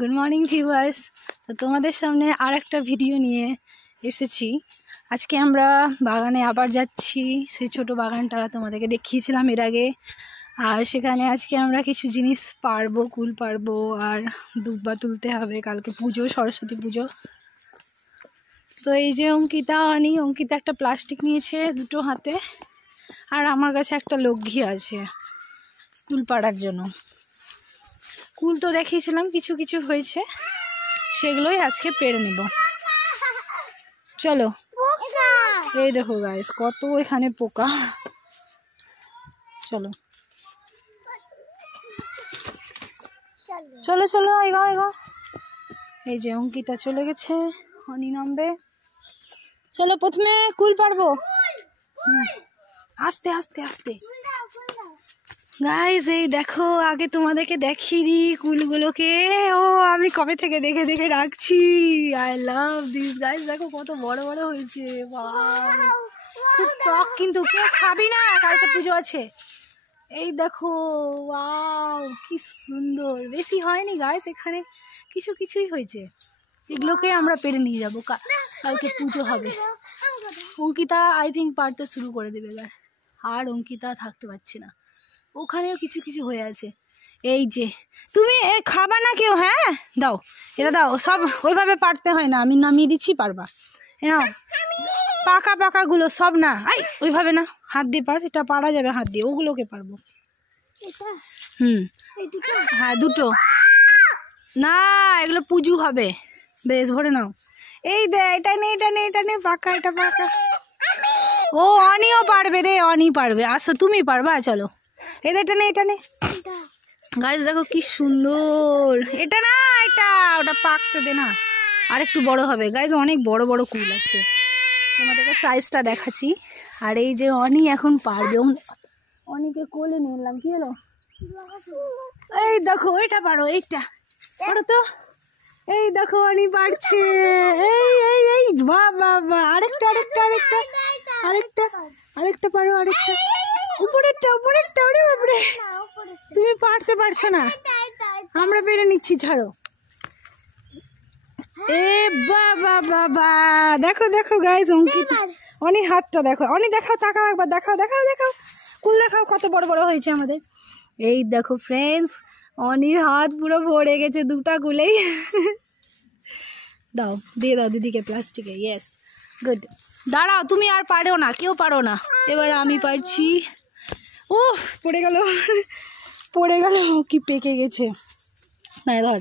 Good morning viewers. তো তোমাদের সামনে আর একটা ভিডিও নিয়ে এসেছি। আজকে আমরা বাগানে আবার যাচ্ছি। সেই ছোট বাগানটা তোমাদেরকে দেখিয়েছিলাম এর আগে। আর সেখানে আজকে আমরা কিছু জিনিস পারবো, কুল পারবো আর দুব্বা তুলতে হবে। কালকে পুজো, সরস্বতী পুজো। তো এই যে অঙ্কিতা একটা প্লাস্টিক নিয়েছে দুটো হাতে, আর আমার কাছে একটা লগ্ঘি আছে কুল পাড়ার জন্য। কুল তো দেখিয়েছিলাম, কিছু কিছু হয়েছে, সেগুলোই আজকে পেরে নেব। চলো। এই দেখো গাইস, কত এখানে পোকা। চলো চলো চলো, এগো এগো। এই যে অঙ্কিতা চলে গেছে, হনি নামবে। চলো, প্রথমে কুল পারবো। আস্তে আস্তে আস্তে গাইস। এই দেখো, আগে তোমাদেরকে দেখিয়ে দিই কুলগুলোকে। ও আমি কবে থেকে দেখে দেখে রাখছি। I love this guys. দেখো কত বড় বড় হয়েছে। খুব টক, কিন্তু কেউ খাবি না, কালকে পুজো আছে। এই দেখো, ওয়াও কি সুন্দর। বেশি হয়নি গাইস, এখানে কিছু কিছুই হয়েছে। এগুলোকে আমরা পেরে নিয়ে যাবো, কালকে পুজো হবে। অঙ্কিতা আই থিঙ্ক পারতে শুরু করে দেবে এবার। আর অঙ্কিতা থাকতে পারছে না, ওখানেও কিছু কিছু হয়ে আছে। এই যে তুমি খাবা না কেউ? হ্যাঁ দাও, এটা দাও। সব ওইভাবে পারতে হয় না, আমি নামিয়ে দিচ্ছি, পারবা। নাও, পাকা পাকাগুলো সব না, ওইভাবে না, হাত দিয়ে পার। এটা পারা যাবে হাত দিয়ে, ওগুলোকে পারবো। হ্যাঁ দুটো না, এগুলো পুজো হবে। বেশ, ভরে নাও। এই দে, এটা নে, এটা নে, এটা নে, পাকা, এটা পাকা। ও অনিও পারবে রে, অনি পারবে। আসো, তুমি পারবা, চলো। এটা নে, এটা নে। গাইস দেখো কি সুন্দর। এটা না, এটা ওটা পাকতে দে না, আর একটু বড় হবে। গাইস অনেক বড় বড় কুল আছে, তোমাদেরকে সাইজটা দেখাচ্ছি। আর এই যে অনি এখন পারবে, অনিকে কোলে নিয়ে এলাম। কি হলো? এই দেখো, এটা পারো, এইটা পারো তো। এই দেখো অনি পারছে। এই এই এই, বাহ বাহ বাহ। আরেকটা আরেকটা আরেকটা আরেকটা আরেকটা পারো, আরেকটা। উপরেরটা উপরেরটা। ওরে বাপরে, তুমি পারতে পারছো না, আমরা পেরে নিচ্ছি, ছাড়ো। এ বাবা বাবা, দেখো দেখো গাইস, অঙ্কিতা অনির হাতটা দেখো। অনি দেখাও, তাকাও একবার, দেখাও দেখাও দেখাও, কুল দেখাও কত বড় বড় হয়েছে আমাদের। এই দেখো ফ্রেন্ডস, অনির হাত পুরো ভরে গেছে দুটা কুলেই। দাও, দিয়ে দাও দিদিকে প্লাস্টিকে। Yes, good. দাঁড়াও, তুমি আর পারো না, কেউ পারো না, এবার আমি পারছি। ও পড়ে গেল, পড়ে গেল, কি পেকে গেছে। না ধর।